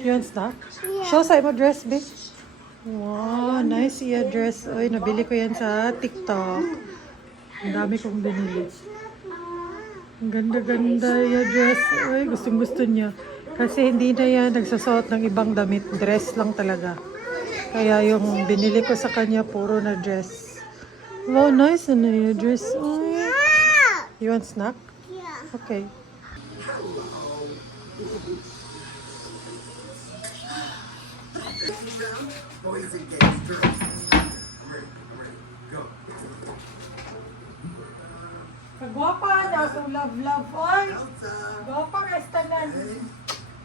Yun na. Show sa mo dress, babe. Wow, nice iya dress. Oy, nabili ko yan sa TikTok. Ang dami kong binili. Ang ganda-ganda yung dress. Oy, gustong-gusto niya. Kasi hindi na yan nagsasuot ng ibang damit. Dress lang talaga. Kaya yung binili ko sa kanya, puro na dress. Wow, nice na yung dress. Oy. You want snack? Yeah. Okay. Boys and girls, girls. Ready, go. Kagwapa na akong love-love. Oy! Elsa, Gwapa ka estanan.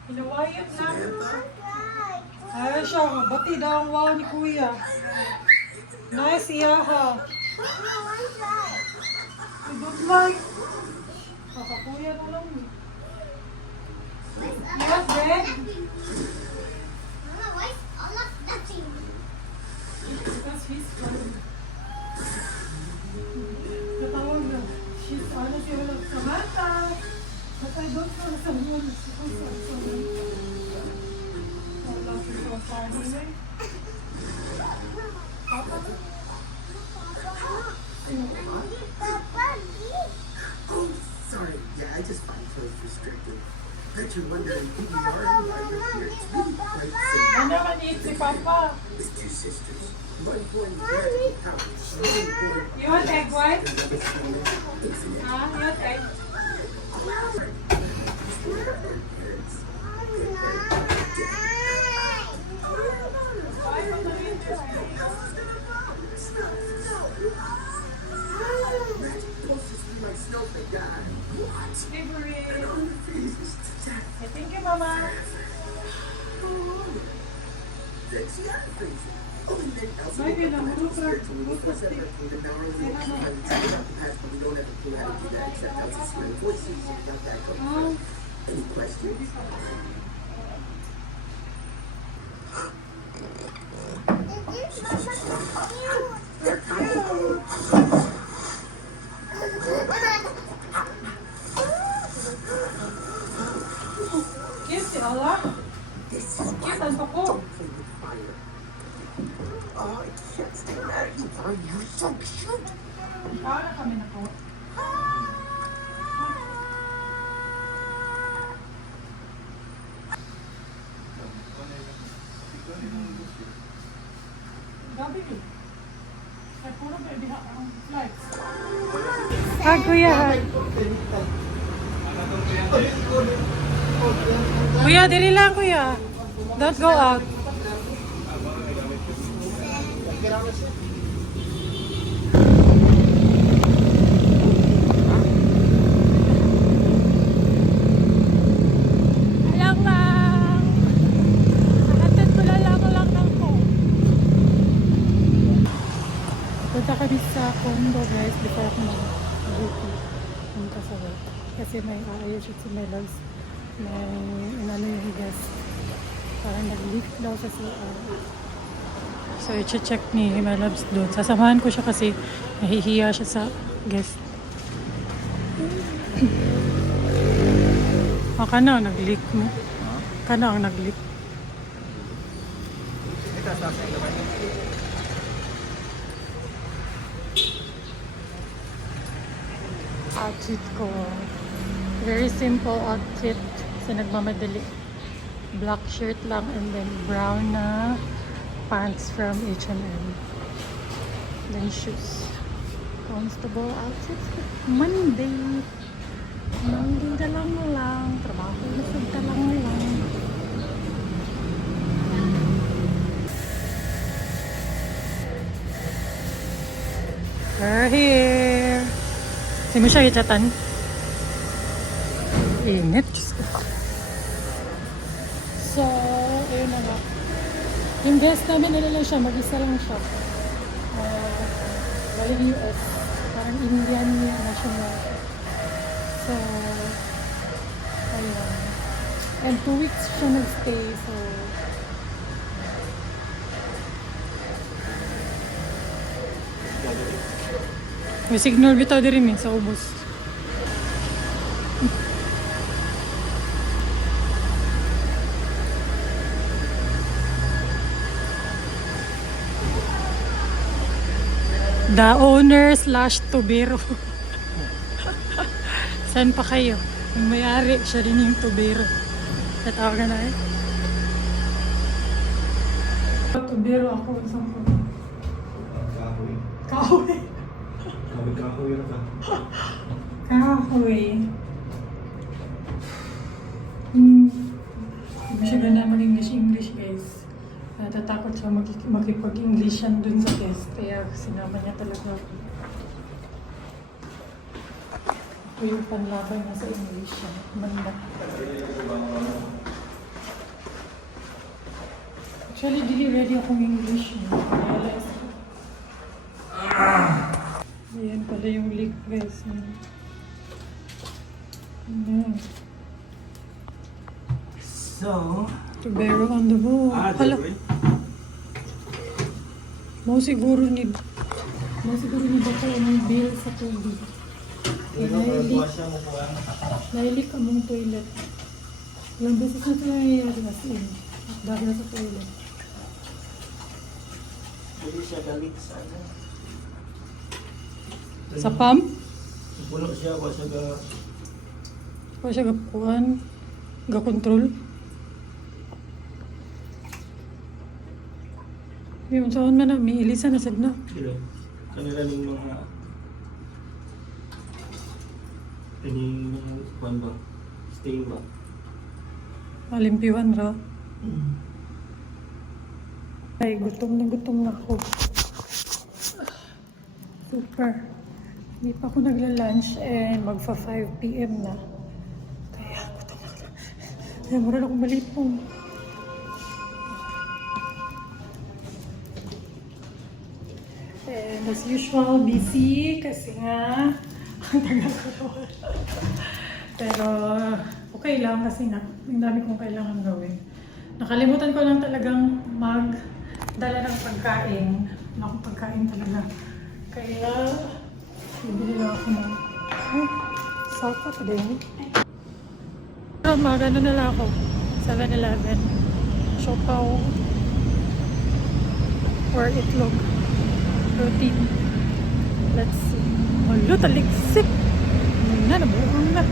Hinawayan na. Samantha. Ay siya, bati daw ang wow ni Kuya. Nice iya ha. I don't like. Kakakuya na lang. Yes, Greg? Because he's fun. Natawag na. She's honestly like Samantha. But I don't know someone. Wala siya sa family. Papa? Oh, sorry. Yeah, I just find clothes restrictive. Bet you're wondering who we are and why we're here. It's really quite simple. Ano man si Papa? It's two sisters. One born with powers. One born You want egg white? with infinite. Ha? You want egg? Favorite. I thank you, Mama. Maybe na murupra. Any questions? Cute si Allah. Cute ang pako. Play with fire. Oh, I can't stay mad at you. Are you so cute? Para kami na po. Gabi yun. Ay, puro ba diha ang flights? Ah, kuya. Kuya, dili lang kuya. Don't go out. Alam lang. Nakatid ko lang ng phone. Punta kami sa condo guys before ako mag-duty. Punta sa work. Kasi may aayos si Melogs. May inano yung higas. Parang nag-leak daw sa CR. So, i-check ni Melogs doon. Sasamahan ko siya kasi nahihiya siya sa guest. Ka na ang nag-leak mo. Ka na ang nag-leak. Outfit ko. Very simple outfit. Kasi nagmamadali. Black shirt lang and then brown na pants from H&M. Then shoes. Comfortable outfit. Monday. Monday na lang. Trabaho na sa lang. We're here. Hindi mo siya itatan. Init. Diyos ko. So, ayun na nga. Yung guest namin, nila siya. Mag-isa lang siya. Galing US. Parang Indian national. So, ayun. And 2 weeks siya nag-stay. So, may signal bitaw din rin sa ubos. The owner slash tubero. Saan pa kayo? Yung may-ari, siya rin yung tubero. Natawagan na eh. Tubero ako. Saan ko? Kahoy. Kahoy. Kahoy yun ka. Kahoy. Hindi siya gana mag-English guys. Natatakot siya makipag-English yan dun sa test. Kaya sinama niya talaga ako. Ito yung panlaban niya sa English siya. Manda. Actually, dili ready akong English. Realize ko. Ayan pala yung leak guys. So, Tubero on the move. Hala. Mo siguro ni baka yung bill sa tubig. Nailik among toilet. Ilang beses na ito nangyayari as in. Dahil sa toilet. hindi siya galit sa ano. Sa pump? Puno siya, wala siya ga... O siya gapuan? Ga-control? Yung saan man na, may ilisa na sad na. Pero, kanila ng mga... Kaning mga kwan ba? Stain ba? Malimpiwan ra. Ay, gutom na ako. Super. Hindi pa ako nagla-lunch and magfa 5 PM na. Kaya gutom na ako. Kaya mura na akong malipong. And as usual, busy kasi nga ang tagal ko. Pero okay lang kasi ang dami kong kailangan gawin. Nakalimutan ko lang talagang magdala ng pagkain. Wala akong pagkain talaga. Kaya bibili lang ako ng sapa pa din. Pero magano na lang ako. 7-Eleven. Siopaw. Or itlog. Protein. Let's see. Wala, taliksik. Nabuhang na.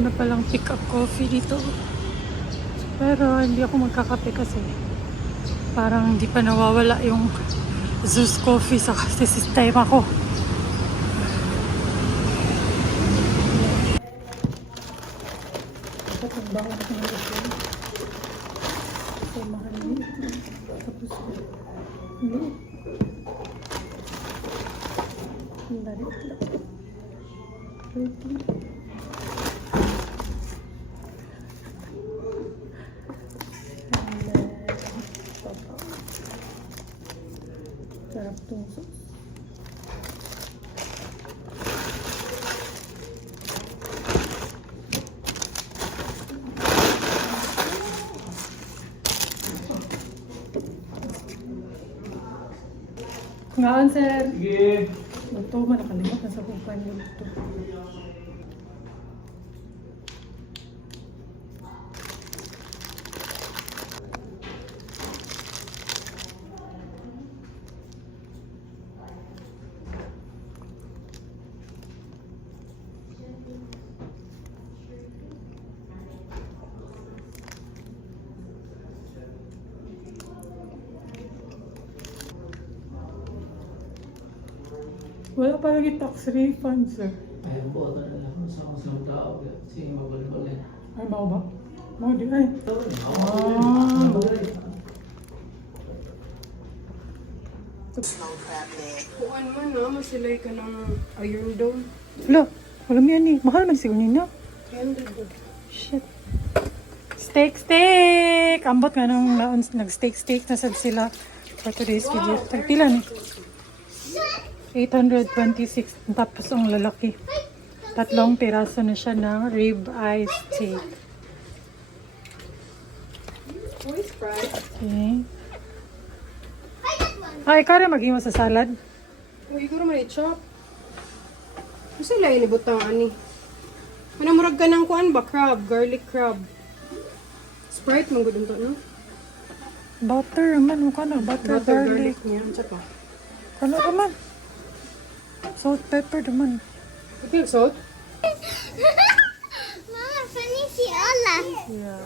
Ano palang pick-up coffee dito. Pero hindi ako magkakape kasi parang hindi pa nawawala yung Zeus coffee sa sistema ko. Tapos bago ko ng ito. Kasi mahalin. Tapos hindi. Ang dali ito. Protein. Sarap itong sauce. Ngaan, sir. Sige! Ito, manakalimot na sa kupan yun ito. Wala pa lagi tax refund, sir. Ay, po, ito na lang sa isang tao. Sige, mabalik-balik. Ay, bao ba? Bao di ay. Kuan man na, masilay ka ng Iron Dome. Wala, wala mo yan eh. Mahal man siguro nina. 300. Shit. Steak! Ambot nga nung nag-steak na sad sila for today's video. Tagpila ni. 826. Tapos ang lalaki. 3 piraso na siya ng rib eye steak. Voice price. Okay. Ay, ikaw rin mag-iwas sa salad. Uy, ko naman i-chop. Kasi lain ibutang ani. Manamurag ka ng kuan ba? Crab, garlic crab. Sprite, man gudun to, no? Butter man. Mukha na. Butter, Butter, garlic. garlic niya. Ang tsaka. Ano naman? Salt, pepper naman. Okay, salt. Mama, funny si Ola. Yeah.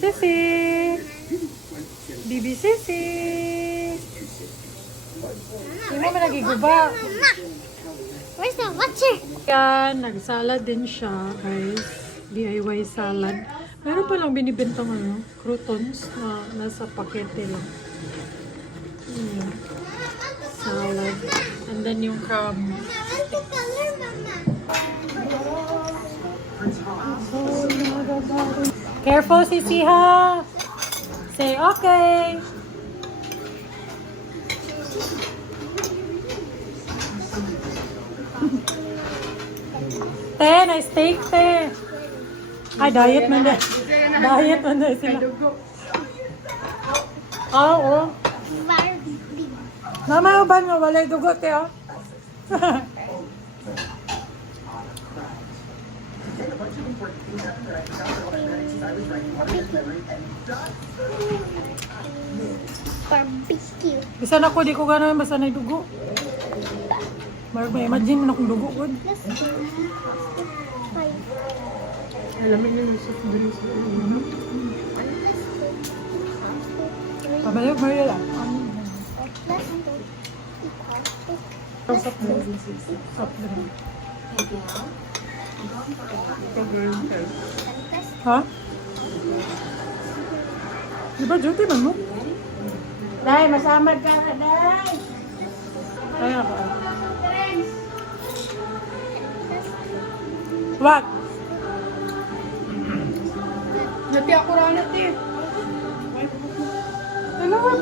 Sisi! Bibi Sisi! Hindi mo man nagiguba. Mama, where's the watcher? Yan, nagsalad din siya, guys. DIY salad. Meron pa lang binibentang croutons na nasa pakete lang. Yan. Salad. And then yung crab. Mama, what's the color, Mama? Careful, Sisi, ha? Say okay. Te, nice steak, te. Ay, diet man na. Diet man na sila. Oo. Barbie. Mama, uban mo, walay dugo, te, oh. Barbecue. Bisan ako, di ko gano'n basta na dugo. Marag may imagine mo na kung dugo ko. Let's go. Five. Alamig na yung soft drinks. Pabalik, Mariela. Let's go. Soft drink. Soft drink. Ha? Di ba duty man mo? Day, masamad ka na, Day. Ay, ako. Wag! Nati ako ranat eh. Ano ba?